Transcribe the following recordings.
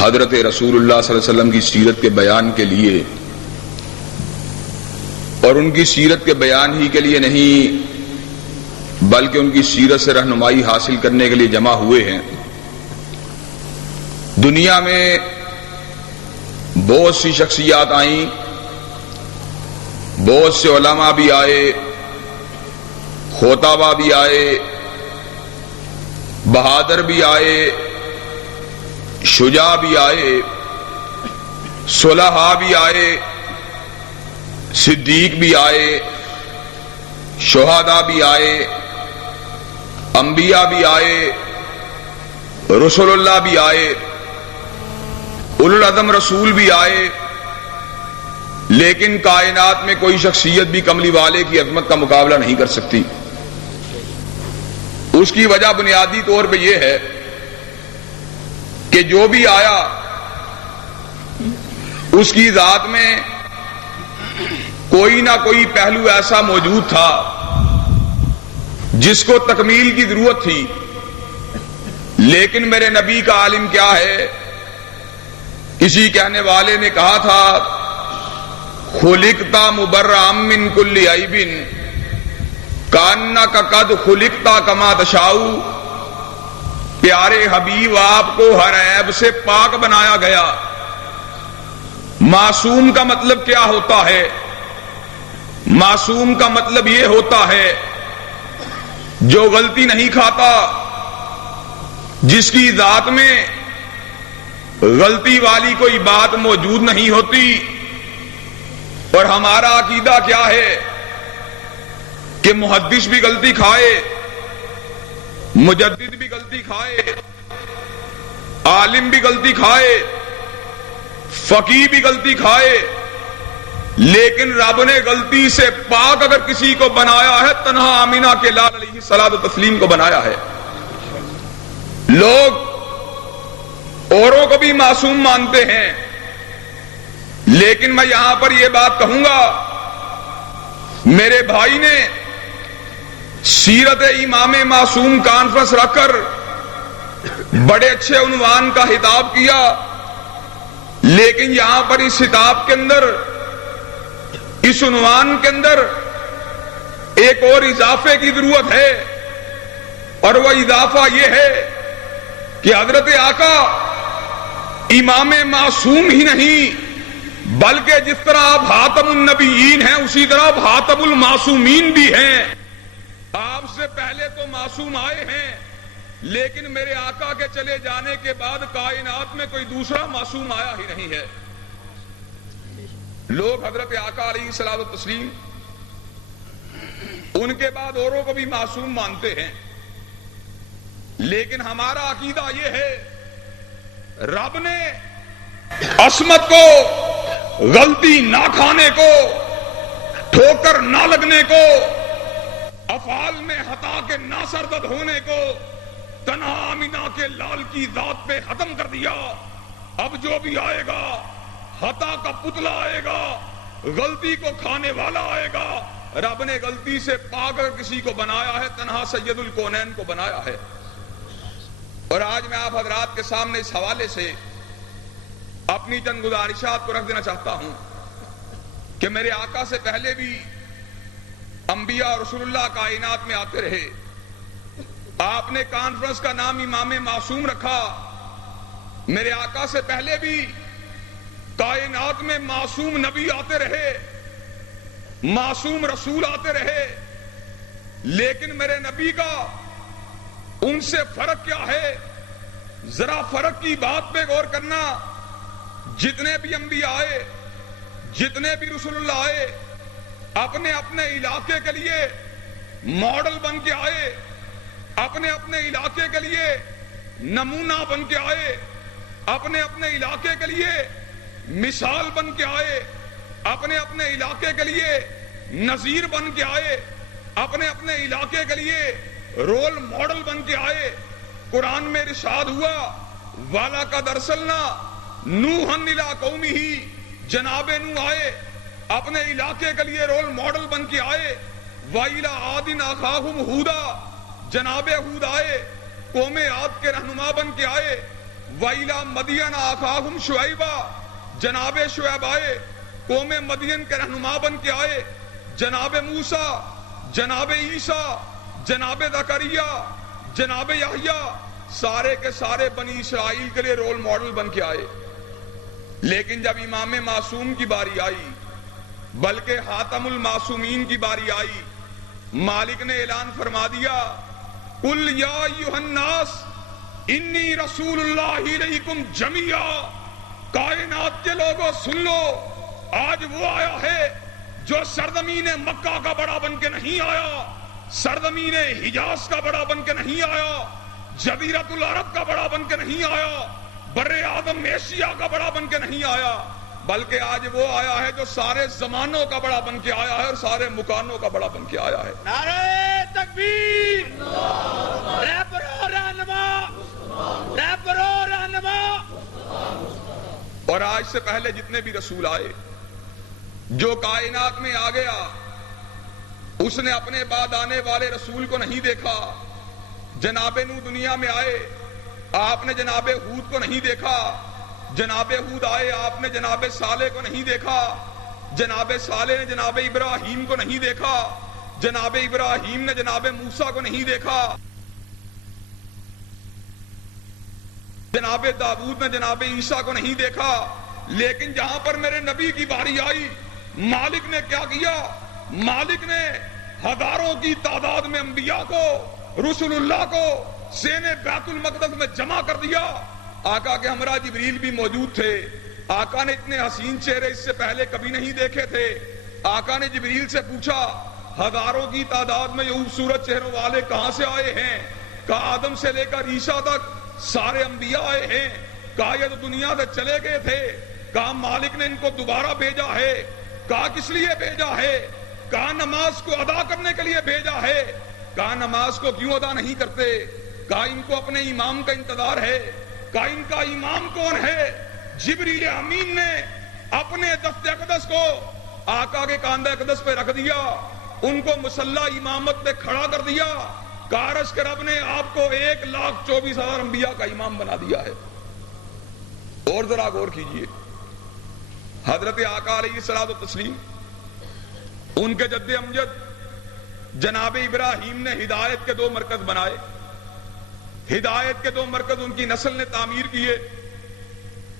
حضرت رسول اللہ صلی اللہ علیہ وسلم کی سیرت کے بیان کے لیے، اور ان کی سیرت کے بیان ہی کے لیے نہیں بلکہ ان کی سیرت سے رہنمائی حاصل کرنے کے لیے جمع ہوئے ہیں۔ دنیا میں بہت سی شخصیات آئیں، بہت سے علماء بھی آئے، خطباء بھی آئے، بہادر بھی آئے، شجاع بھی آئے، صلحاء بھی آئے، صدیق بھی آئے، شہداء بھی آئے، انبیاء بھی آئے، رسول اللہ بھی آئے، اولو العزم رسول بھی آئے، لیکن کائنات میں کوئی شخصیت بھی کملی والے کی عظمت کا مقابلہ نہیں کر سکتی۔ اس کی وجہ بنیادی طور پہ یہ ہے کہ جو بھی آیا اس کی ذات میں کوئی نہ کوئی پہلو ایسا موجود تھا جس کو تکمیل کی ضرورت تھی، لیکن میرے نبی کا عالم کیا ہے؟ کسی کہنے والے نے کہا تھا خلقتا مبرأ من کل عیب کانک قد خلقتا کما تشاء۔ پیارے حبیب، آپ کو ہر عیب سے پاک بنایا گیا۔ معصوم کا مطلب کیا ہوتا ہے؟ معصوم کا مطلب یہ ہوتا ہے جو غلطی نہیں کھاتا، جس کی ذات میں غلطی والی کوئی بات موجود نہیں ہوتی۔ اور ہمارا عقیدہ کیا ہے کہ محدث بھی غلطی کھائے، مجدد بھی غلطی کھائے، عالم بھی غلطی کھائے، فقیہ بھی غلطی کھائے، لیکن رب نے غلطی سے پاک اگر کسی کو بنایا ہے، تنہا آمینہ کے لال علیہ الصلوۃ والتسلیم کو بنایا ہے۔ لوگ اوروں کو بھی معصوم مانتے ہیں، لیکن میں یہاں پر یہ بات کہوں گا، میرے بھائی نے سیرت امام معصوم کانفرنس رکھ کر بڑے اچھے عنوان کا خطاب کیا، لیکن یہاں پر اس خطاب کے اندر، اس عنوان کے اندر ایک اور اضافے کی ضرورت ہے، اور وہ اضافہ یہ ہے کہ حضرت آقا امام معصوم ہی نہیں بلکہ جس طرح آپ خاتم النبیین ہیں اسی طرح آپ خاتم المعصومین بھی ہیں۔ آپ سے پہلے تو معصوم آئے ہیں، لیکن میرے آقا کے چلے جانے کے بعد کائنات میں کوئی دوسرا معصوم آیا ہی نہیں ہے۔ لوگ حضرت آقا علیہ الصلوۃ والتسلیم ان کے بعد اوروں کو بھی معصوم مانتے ہیں، لیکن ہمارا عقیدہ یہ ہے رب نے عصمت کو، غلطی نہ کھانے کو، ٹھوکر نہ لگنے کو، افعال میں خطا کے نہ سرزد ہونے کو تنہا آمینہ کے لال کی ذات پہ ختم کر دیا۔ اب جو بھی آئے گا خطا کا پتلا آئے گا، غلطی کو کھانے والا آئے گا۔ رب نے غلطی سے پاک کسی کو بنایا ہے، تنہا سید الکونین کو بنایا ہے۔ اور آج میں آپ حضرات کے سامنے اس حوالے سے اپنی چند گزارشات کو رکھ دینا چاہتا ہوں کہ میرے آقا سے پہلے بھی انبیاء اور رسول اللہ کائنات میں آتے رہے۔ آپ نے کانفرنس کا نام امام معصوم رکھا۔ میرے آقا سے پہلے بھی کائنات میں معصوم نبی آتے رہے، معصوم رسول آتے رہے، لیکن میرے نبی کا ان سے فرق کیا ہے؟ ذرا فرق کی بات پہ غور کرنا۔ جتنے بھی انبیاء آئے، جتنے بھی رسول اللہ آئے، اپنے اپنے علاقے کے لیے ماڈل بن کے آئے، اپنے اپنے علاقے کے لیے نمونہ بن کے آئے، اپنے اپنے علاقے کے لیے مثال بن کے آئے، اپنے اپنے علاقے کے لیے نذیر بن کے آئے، اپنے اپنے علاقے کے لیے رول ماڈل بن کے آئے۔ قرآن میں ارشاد ہوا وَلَقَدْ أَرْسَلْنَا نُوحًا إِلَىٰ قَوْمِهِ، جناب نوح آئے، اپنے علاقے کے لیے رول ماڈل بن کے آئے۔ وَإِلَىٰ عَادٍ أَخَاهُمْ هُودًا، جناب ہود آئے، قوم عاد کے رہنما بن کے آئے۔ وَإِلَىٰ مَدْيَنَ أَخَاهُمْ شُعَيْبًا، جناب شعیب آئے، قوم مدین کے رہنما بن کے آئے، جناب موسیٰ، جناب عیسیٰ، جناب زکریا، جناب یحییٰ، سارے کے سارے بنی اسرائیل کے لیے رول ماڈل بن کے آئے. لیکن جب امام معصوم کی باری آئی، بلکہ خاتم المعصومین کی باری آئی، مالک نے اعلان فرما دیا، قُلْ يَا أَيُّهَا النَّاسُ إِنِّي رَسُولُ اللَّهِ إِلَيْكُمْ جَمِيعًا، کائنات کے لوگوں سن لو، آج وہ آیا ہے جو سرزمین مکہ کا بڑا بن کے نہیں آیا، سرزمین حجاز کا بڑا بن کے نہیں آیا، جزیرۃ العرب کا بڑا بن کے نہیں آیا، بر اعظم ایشیا کا بڑا بن کے نہیں آیا، بلکہ آج وہ آیا ہے جو سارے زمانوں کا بڑا بن کے آیا ہے اور سارے مکانوں کا بڑا بن کے آیا ہے. نعرہ تکبیر، رہبرو رہنما، رہبرو رہنما. اور آج سے پہلے جتنے بھی رسول آئے، جو کائنات میں آ گیا، اس نے اپنے بعد آنے والے رسول کو نہیں دیکھا. جناب نوح دنیا میں آئے، آپ نے جناب ہود کو نہیں دیکھا. جناب ہود آئے، آپ نے جناب صالح کو نہیں دیکھا. جناب صالح نے جناب ابراہیم کو نہیں دیکھا. جناب ابراہیم نے جناب موسیٰ کو نہیں دیکھا. جناب داؤد نے جناب عیسیٰ کو نہیں دیکھا. لیکن جہاں پر میرے نبی کی باری آئی، مالک نے کیا کیا؟ مالک نے ہزاروں کی تعداد میں انبیاء کو، رسول اللہ کو سینے بیت المقدس میں جمع کر دیا. آقا کے ہمراہ جبریل بھی موجود تھے. آقا نے اتنے حسین چہرے اس سے پہلے کبھی نہیں دیکھے تھے. آقا نے جبریل سے پوچھا، ہزاروں کی تعداد میں یہ خوبصورت چہروں والے کہاں سے آئے ہیں؟ کہا آدم سے لے کر عیسیٰ تک سارے انبیاء آئے ہیں. کہا یہ تو دنیا سے چلے گئے تھے. کہا مالک نے ان کو دوبارہ بھیجا ہے. کہا کس لیے بھیجا ہے؟ کہا نماز کو ادا کرنے کے لیے بھیجا ہے. کہا نماز کو کیوں ادا نہیں کرتے؟ کہا ان کو اپنے امام کا انتظار ہے. کہا ان کا امام کون ہے؟ جبریل امین نے اپنے دست اقدس کو آقا کے کاندھے اقدس پہ رکھ دیا، ان کو مصلی امامت پہ کھڑا کر دیا. کارش کے رب نے آپ کو 1,24,000 انبیاء کا امام بنا دیا ہے. اور ذرا غور کیجئے، حضرت آقا علیہ الصلوۃ والتسلیم، ان کے جد امجد جناب ابراہیم نے ہدایت کے 2 مرکز بنائے. ہدایت کے 2 مرکز ان کی نسل نے تعمیر کیے.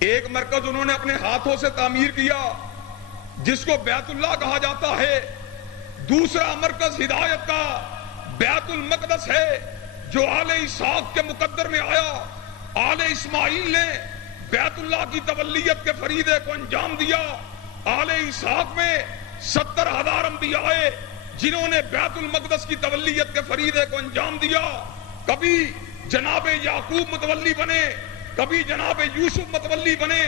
ایک مرکز انہوں نے اپنے ہاتھوں سے تعمیر کیا جس کو بیت اللہ کہا جاتا ہے. دوسرا مرکز ہدایت کا بیت المقدس ہے جو آل اسحاق کے مقدر میں آیا. آل اسماعیل نے بیت اللہ کی تولیت کے فریضے کو انجام دیا. آل اسحاق میں 70,000 انبیاء آئے جنہوں نے بیت المقدس کی تولیت کے فریضے کو انجام دیا. کبھی جناب یعقوب متولی بنے، کبھی جناب یوسف متولی بنے،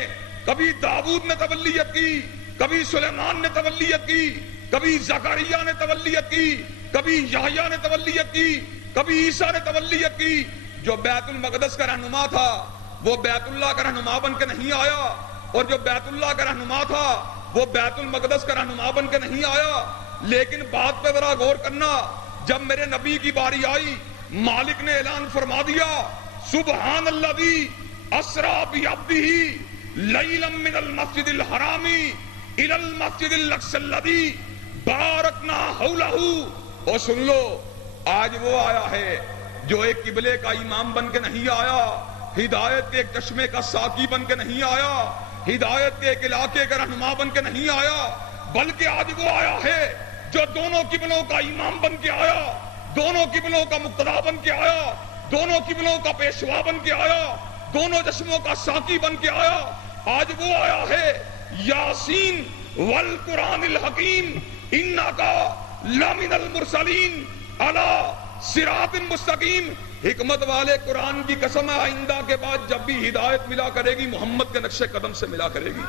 کبھی داؤد نے تولیت کی، کبھی سلیمان نے تولیت کی، کبھی زکریا نے تولیت کی، کبھی یحییٰ نے تولیت کی، کبھی عیسیٰ نے تولیت کی. جو بیت المقدس کا رہنما تھا وہ بیت اللہ کا رہنما بن کے نہیں آیا، اور جو بیت اللہ کا رہنما تھا وہ بیت المقدس کا رہنما بن کے نہیں آیا. لیکن بات پہ ذرا غور کرنا، جب میرے نبی کی باری آئی، مالک نے اعلان فرما دیا، سبحان الذی اسری بعبدہ لیلا من المسجد الحرام الی المسجد الاقصی الذی بارکنا حولہ. اور سن لو، آج وہ آیا ہے جو ایک قبلے کا امام بن کے نہیں آیا، ہدایت کے ایک چشمے کا ساقی بن کے نہیں آیا، ہدایت کے ایک علاقے کا رہنما بن کے نہیں آیا، بلکہ آج وہ آیا ہے جو دونوں قبلوں کا امام بن کے آیا، دونوں قبلوں کا مقتدا بن کے آیا، دونوں قبلوں کا پیشوا بن کے آیا، دونوں چشموں کا ساقی بن کے آیا. آج وہ آیا ہے، یاسین والقرآن الحکیم انکا لمن المرسلین علی صراط مستقیم. حکمت والے قرآن کی قسم ہے، آئندہ کے بعد جب بھی ہدایت ملا کرے گی محمد کے نقش قدم سے ملا کرے گی.